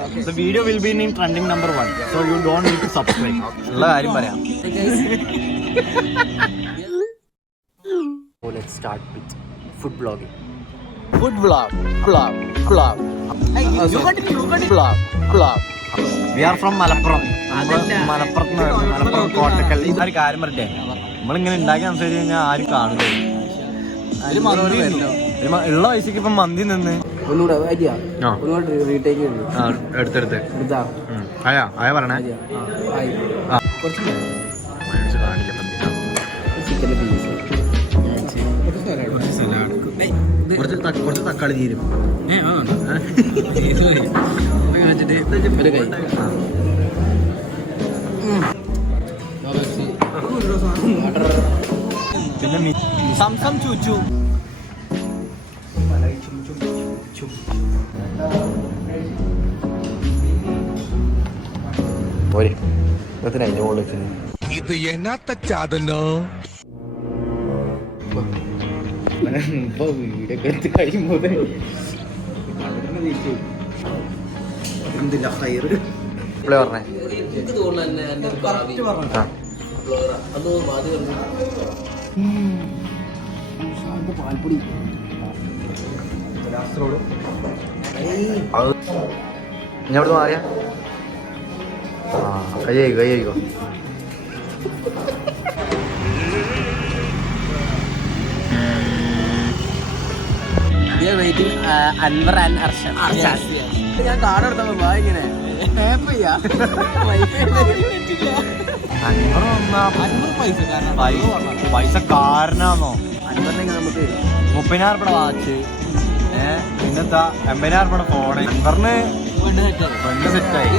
The video will be in trending number 1, so you don't need to subscribe. ഉള്ള കാര്യം പറയാം. So let's start with food vlogging. Food vlog. Hey, you vlog. We are from Malappuram. Malappuram Kottakkal. ഒരു കാര്യം പറയട്ടെ, നമ്മളിങ്ങനെ ഉണ്ടാക്കി സംസാരിച്ച് കഴിഞ്ഞാൽ ആരും കാണില്ല. ഉള്ള പൈസക്ക് ഇപ്പം മന്തി നിന്ന് എടുത്തെടുത്ത് ആയ പറഞ്ഞേ കുറച്ച് തക്കാളി തീരും. പിന്നെ സംസം ചൂച്ചു ഇത് എന്നാത്ത ചാതനോ വീടൊക്കെ എടുത്ത് കഴിയുമ്പോ എന്തില്ല ഹയർ പറഞ്ഞേ പാൽപ്പൊടി ഞാൻ ഇവിടെ മാറിയാ കയ്യോ അൻവർ ആൻഡ് അർഷാദ്. ഞാൻ കാർഡ് എടുത്തപ്പോ ഇങ്ങനെ പൈസക്കാരനാന്നോ? അൻവറിനെങ്കിൽ നമുക്ക് 30,000 രൂപ വാച്ച്, പിന്നെന്താ 80,000 രൂപ ഫോണ്. അൻവറിന് പെണ്ണ് സെറ്റായി.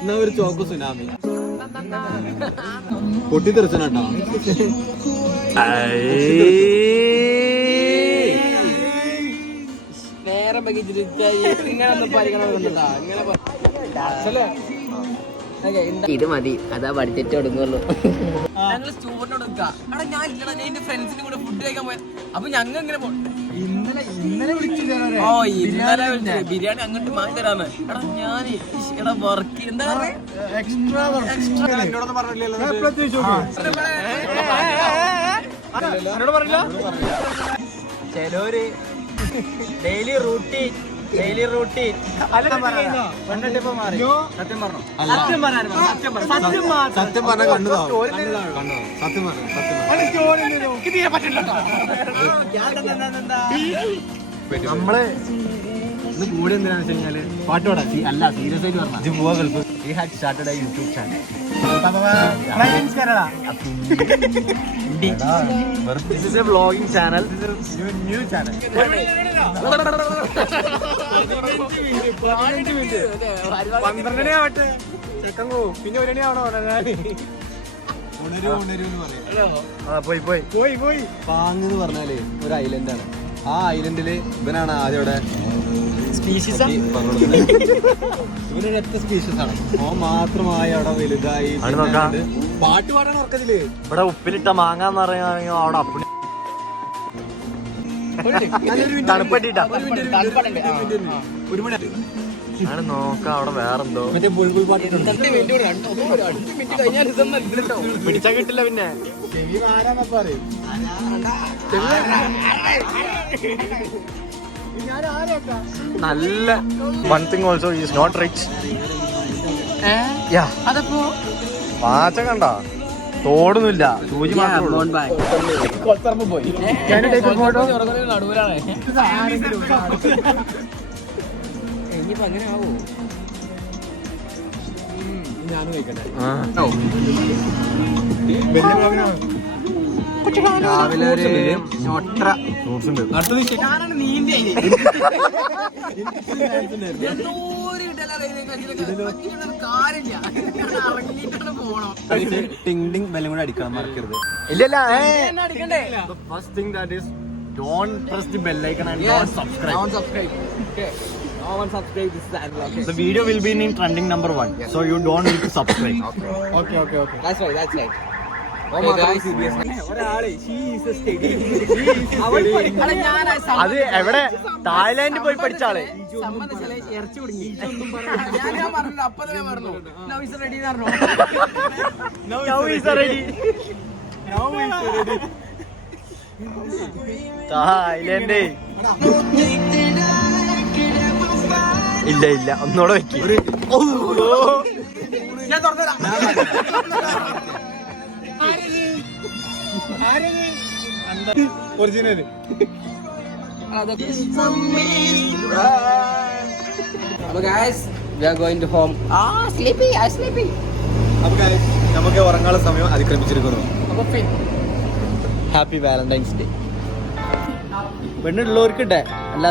എന്നാ ഒരു ചോക്ക് സുനാമി പൊട്ടിത്തെറിച്ചനാട്ടോ. നേരം ഇത് മതി, അതാ ബഡ്ജറ്റ് കൊടുക്കുള്ളൂ. ഞങ്ങള് സ്റ്റൂഡിനോട് ഞാൻ എന്റെ ഫ്രണ്ട്സിന്റെ കൂടെ ഫുഡ് കഴിക്കാൻ പോയത്. അപ്പൊ ഞങ്ങൾ ഇങ്ങനെ ഇന്നലെ ബിരിയാണി അങ്ങോട്ട് മാറ്റി തരാന്ന്. എടാ ഞാൻ വർക്ക് എന്താ ചിലര് ഡെയിലി റൂട്ടീൻ സത്യം പറഞ്ഞ നമ്മള് ഇത് കൂടെ എന്തിനാന്ന് വെച്ച് കഴിഞ്ഞാല് പാട്ട് പാടാ. അല്ല, സീരിയസ് ആയിട്ട് പറഞ്ഞ പോവാ Gulf. We had started a YouTube channel. This is a vlogging channel. This is a new channel. 12 ആവട്ടെ പിന്നെ 1 മണിയാവണോ? പോയി പാങ് എന്ന് പറഞ്ഞാല് ഒരു ഐലൻഡാണ്. ആ ഐലൻഡില് ഇവനാണ് ആദ്യം ഇവിടെ സ്പീഷീസ്. ഇവനൊരു ഒറ്റ സ്പീഷീസ് ആണ്. ഓ മാത്രമായി അവിടെ വലുതായി പാട്ട് പാടാൻ ഉറക്കത്തില്. ഇവിടെ ഉപ്പിലിട്ട മാങ്ങാന്ന് പറയുകയാണെങ്കിൽ അവിടെ അപ്പണി തണുപ്പട്ടിട്ടാ ഒരു മണി ആണ് നോക്കാം. അവിടെ വേറെന്തോ മറ്റേ ബുൾബുൾ പാട്ട് പിടിച്ചാ കിട്ടില്ല. പിന്നെ നല്ല one thing also is not rich. അതപ്പോ പാച്ച കണ്ട തോടുന്നില്ല, സൂചി മാത്രമേ ഇനിയിപ്പോ അങ്ങനെ ആവോ? ഞാനും കഴിക്കട്ടെ. രാവിലെ ഒരു ഞൊട്ട ഫ്രൂട്ട്സ് ഉണ്ട്. ടിങ് ടിങ് ബെല്ലും കൂടെ അടിക്കണം, മറക്കരുത്. ഇല്ലല്ല, first thing that is don't press the bell icon and don't subscribe. Don't subscribe. Okay. No one subscribe this channel. Okay. The video will be in trending number 1, so you don't need to subscribe. Okay. That's right. അത് എവിടെ തായ്ലാൻഡിൽ പോയി പഠിച്ച ആളെ. Thailand ഇല്ല ഇല്ല ഒന്നൂടെ വെക്ക്. Original നമുക്ക് ഉറങ്ങാനുള്ള സമയം അതിക്രമിച്ചിരിക്കുന്നു. Happy Valentine's day. പെണ്ണുള്ളവർക്കിട്ടെ അല്ല